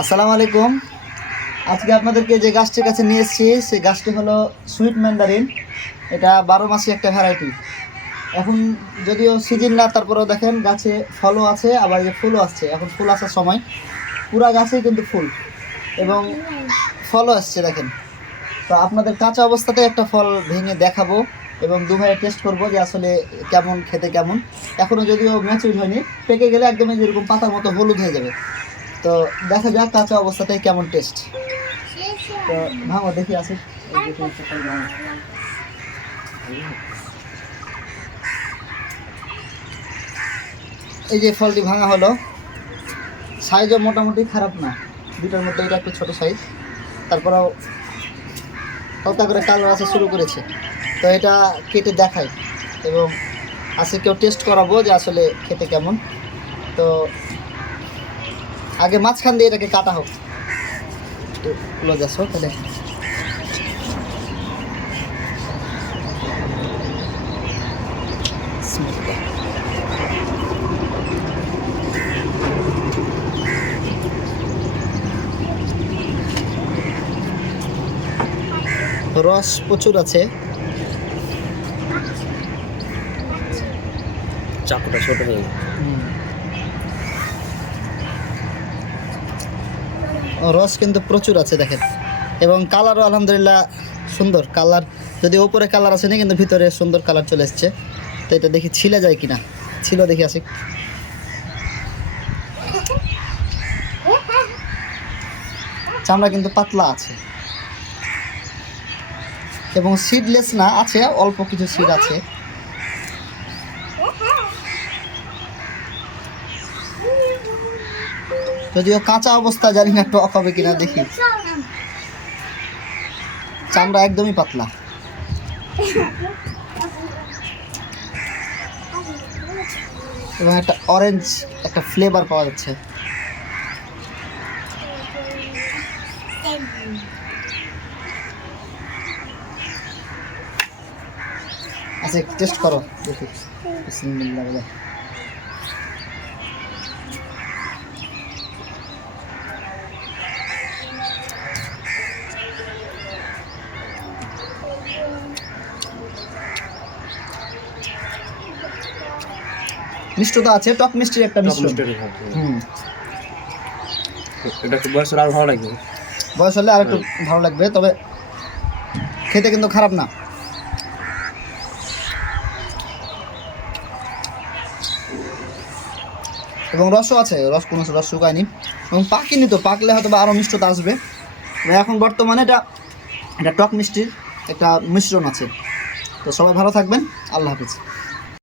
আসসালামু আলাইকুম। আজকে আপনাদেরকে যে গাছটির কাছে নিয়ে এসেছি সেই গাছটি হলো সুইট ম্যান্ডারিন। এটা 12 মাসি একটা ভ্যারাইটি। এখন যদিও সিজন না, তারপরেও দেখেন গাছে ফলও আছে, আবার যে ফুলও আসছে। এখন ফুল আসার সময়, পুরা গাছেই কিন্তু ফুল এবং ফলও আসছে দেখেন। তো আপনাদের কাঁচা অবস্থাতে একটা ফল ভেঙে দেখাবো এবং দুভাইয়ে টেস্ট করবো যে আসলে কেমন, খেতে কেমন। এখনও যদিও ম্যাচিউর হয়নি, পেকে গেলে একদমই যেরকম পাতার মতো হলুদ হয়ে যাবে। তো দেখা যাক কাঁচা অবস্থাতে কেমন টেস্ট। তো ভাঙো দেখি আছে। এই যে ফলটি ভাঙা হলো, সাইজও মোটামুটি খারাপ না, দুটার মধ্যে এটা একটু ছোট সাইজ, তারপরেও হালকা করে কালার আসা শুরু করেছে। তো এটা কেটে দেখাই এবং আজকে কেউ টেস্ট করাবো যে আসলে খেতে কেমন। তো আগে মাঝখান দিয়ে এটাকে কাটা হোক, একটু ক্লোজ আসো তাহলে। রস প্রচুর আছে। চাকুটা ছোট হয়ে গেছে। রস কিন্তু প্রচুর আছে দেখেন, এবং কালারও আলহামদুলিল্লাহ সুন্দর কালার। যদি ওপরে কালার আসেনি, কিন্তু ভিতরে সুন্দর কালার চলে এসছে। তো এটা দেখি ছিলে যায় কিনা, ছিল দেখি আসি। চামড়া কিন্তু পাতলা আছে এবং সিডলেস না, আছে অল্প কিছু সিড আছে। যদিও কাঁচা অবস্থা, জানি না টক হবে কিনা, দেখি। চামড়া একদমই পাতলা। এবং একটা অরেঞ্জ একটা ফ্লেভার পাওয়া যাচ্ছে। আচ্ছা টেস্ট করো দেখি। বিসমিল্লাহ বলে। মিষ্টতা আছে, টক মিষ্টির একটা মিশ্রণ। এটা একটু বয়স হলে আরো ভালো লাগবে। বয়স হলে আর একটু ভালো লাগবে, তবে খেতে কিন্তু খারাপ না। এবং রসও আছে, কোনো রস শুকায়নি এবং পাকেনি। তো পাকলে হয়তো বা আরও মিষ্টতা আসবে। এখন বর্তমানে এটা টক মিষ্টির একটা মিশ্রণ আছে। তো সবাই ভালো থাকবেন, আল্লাহ হাফিজ।